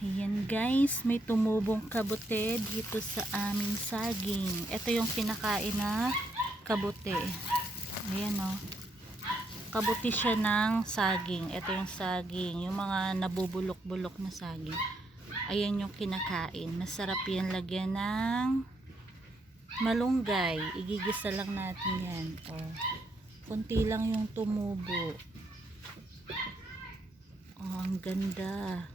Ayan guys, may tumubong kabute dito sa aming saging. Ito yung kinakain na kabute. Ayan o. Kabute siya ng saging. Ito yung saging. Yung mga nabubulok-bulok na saging. Ayan yung kinakain. Masarap yan lagyan ng malunggay. Igigisa lang natin yan. O. Kunti lang yung tumubo. Oh, ang ganda.